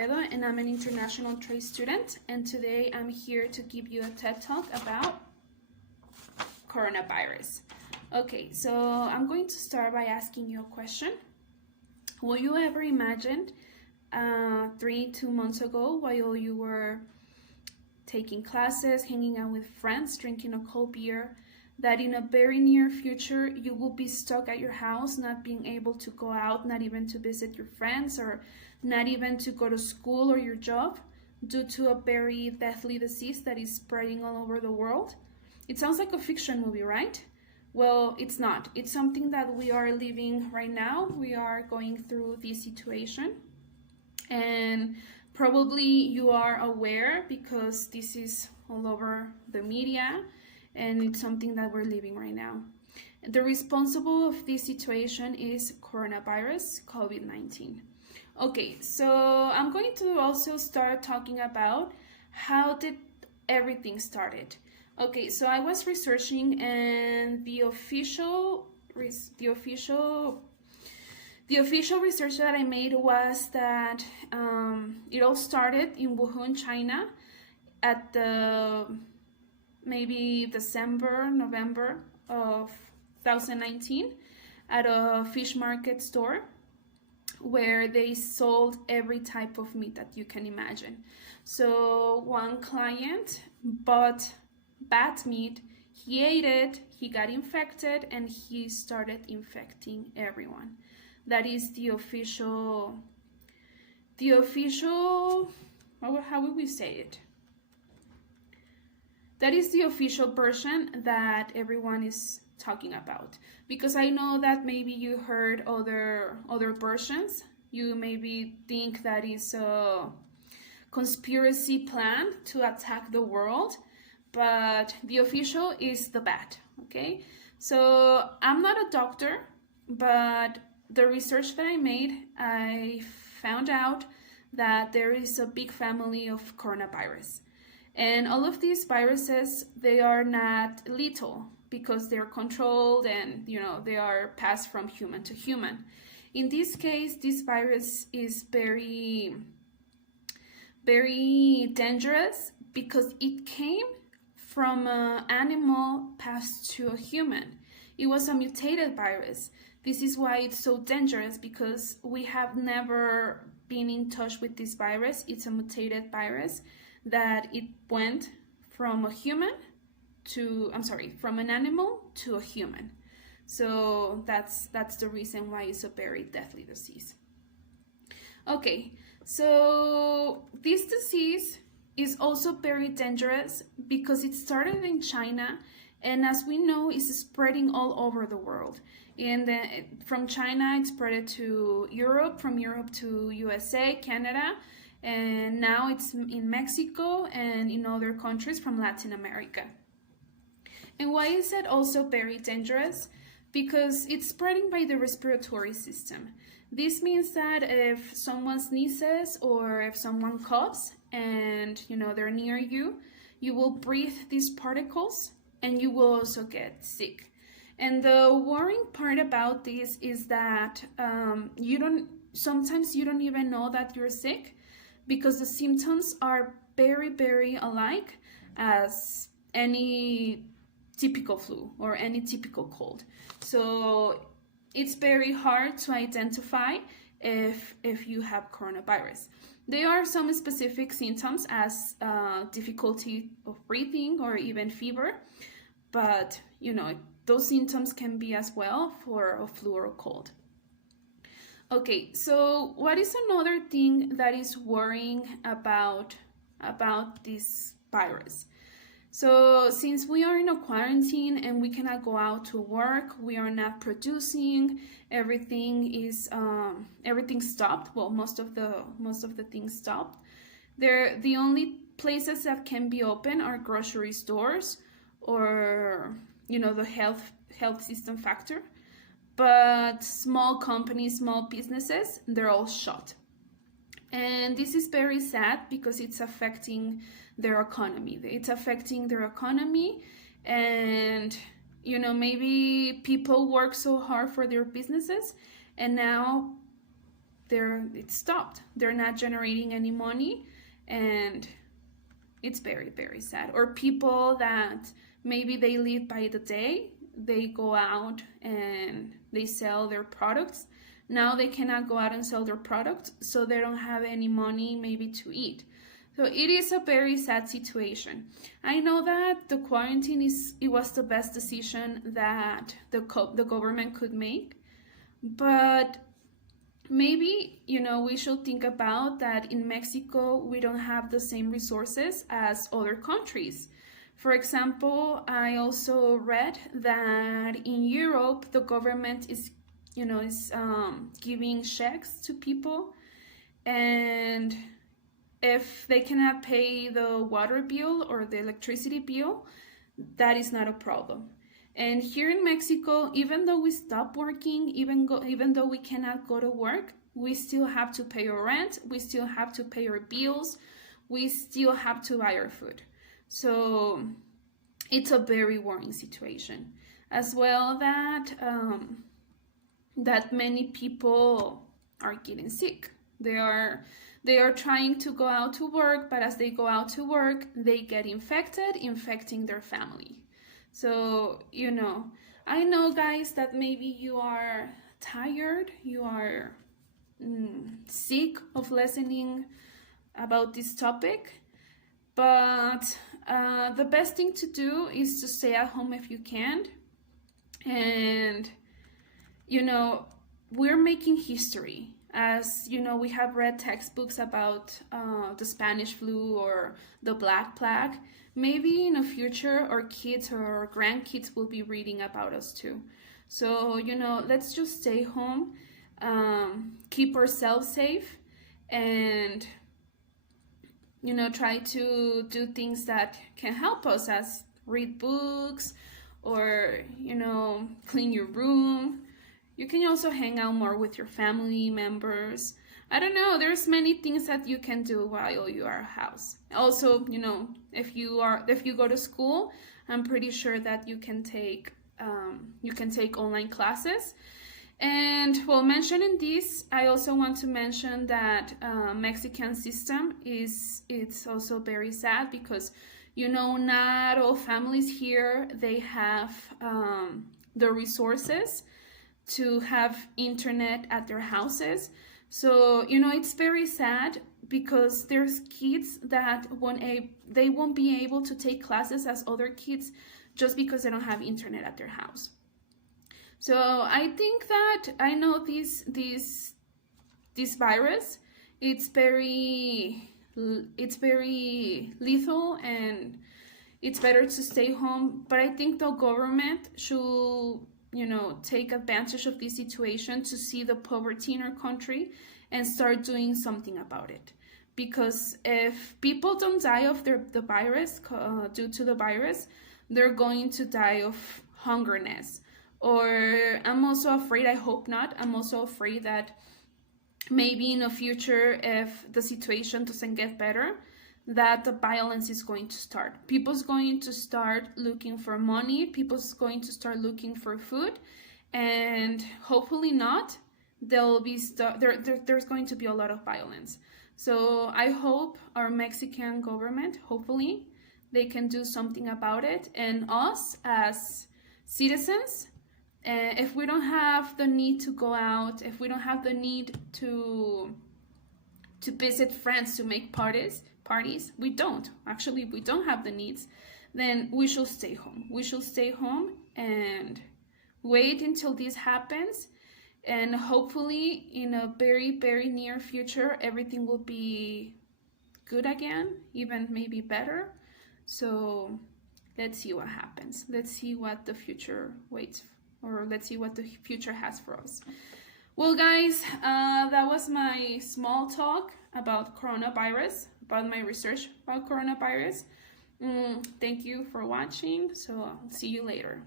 And I'm an international trade student, and today I'm here to give you a TED Talk about coronavirus. Okay, so I'm going to start by asking you a question. Will you ever imagined 2 months ago, while you were taking classes, hanging out with friends, drinking a cold beer, that in a very near future you will be stuck at your house, not being able to go out, not even to visit your friends, or not even to go to school or your job due to a very deathly disease that is spreading all over the world? It sounds like a fiction movie, right? Well, it's not. It's something that we are living right now. We are going through this situation, and probably you are aware because this is all over the media, and it's something that we're living right now. The responsible of this situation is coronavirus, COVID-19. Okay, so I'm going to also start talking about how did everything started. Okay, so I was researching, and the official research that I made was that it all started in Wuhan, China, at the maybe December, November of 2019, at a fish market store where they sold every type of meat that you can imagine. So one client bought bad meat, he ate it, he got infected, and he started infecting everyone. That is the official, how would we say it? That is the official version that everyone is talking about. Because I know that maybe you heard other versions. You maybe think that is a conspiracy plan to attack the world, but the official is the bad, okay? So I'm not a doctor, but the research that I made, I found out that there is a big family of coronavirus. And all of these viruses, they are not lethal because they're controlled and, they are passed from human to human. In this case, this virus is very, very dangerous because it came from an animal passed to a human. It was a mutated virus. This is why it's so dangerous, because we have never been in touch with this virus. It's a mutated virus that it went from from an animal to a human. So that's the reason why it's a very deathly disease. Okay, so this disease is also very dangerous because it started in China, and as we know, it's spreading all over the world. And from China, it spread to Europe, from Europe to USA, Canada, and now it's in Mexico and in other countries from Latin America. And why is it also very dangerous? Because it's spreading by the respiratory system. This means that if someone sneezes or if someone coughs and they're near you, you will breathe these particles and you will also get sick. And the worrying part about this is that sometimes you don't even know that you're sick, because the symptoms are very, very alike as any typical flu or any typical cold. So it's very hard to identify if you have coronavirus. There are some specific symptoms as difficulty of breathing or even fever, but those symptoms can be as well for a flu or a cold. Okay, so what is another thing that is worrying about this virus? So since we are in a quarantine and we cannot go out to work, we are not producing, everything stopped. Well, most of the things stopped. The only places that can be open are grocery stores or the health system factor. But small companies, small businesses, they're all shut. And this is very sad because it's affecting their economy. And, maybe people work so hard for their businesses, and now it stopped. They're not generating any money, and it's very, very sad. Or people that maybe they live by the day, they go out and they sell their products. Now they cannot go out and sell their products, so they don't have any money maybe to eat. So it is a very sad situation. I know that the quarantine was the best decision that the government could make, but maybe, we should think about that in Mexico, we don't have the same resources as other countries. For example, I also read that in Europe, the government is giving checks to people, and if they cannot pay the water bill or the electricity bill, that is not a problem. And here in Mexico, even though we stop working, even though we cannot go to work, we still have to pay our rent, we still have to pay our bills, we still have to buy our food. So it's a very worrying situation. As well that that many people are getting sick. They are trying to go out to work, but as they go out to work, they get infected, infecting their family. So, I know, guys, that maybe you are tired, you are sick of listening about this topic, but the best thing to do is to stay at home if you can. And, we're making history. As we have read textbooks about the Spanish flu or the Black Plague. Maybe in the future our kids or our grandkids will be reading about us too. So, let's just stay home, keep ourselves safe, and, try to do things that can help us, as read books or, clean your room. You can also hang out more with your family members. I don't know, there's many things that you can do while you are at house. Also, if you go to school, I'm pretty sure that you can take online classes. And while mentioning this, I also want to mention that Mexican system it's also very sad, because not all families here, they have the resources to have internet at their houses. So, it's very sad, because there's kids that they won't be able to take classes as other kids just because they don't have internet at their house. So I think that, I know this virus, it's very lethal, and it's better to stay home. But I think the government should take advantage of this situation to see the poverty in our country and start doing something about it. Because if people don't die of the virus, due to the virus, they're going to die of hungerness. Or I'm also afraid, I hope not, I'm also afraid that maybe in the future, if the situation doesn't get better, that the violence is going to start. People's going to start looking for money, people's going to start looking for food, and hopefully not, there's going to be a lot of violence. So I hope our Mexican government, hopefully, they can do something about it. And us as citizens, if we don't have the need to go out, if we don't have the need to visit friends, to make parties, we don't have the needs, then we should stay home. We should stay home and wait until this happens, and hopefully in a very, very near future, everything will be good again, even maybe better. So let's see what happens. Let's see what the future waits, or let's see what the future has for us. Well, guys, that was my small talk about coronavirus, about my research about coronavirus. Thank you for watching. So I'll see you later.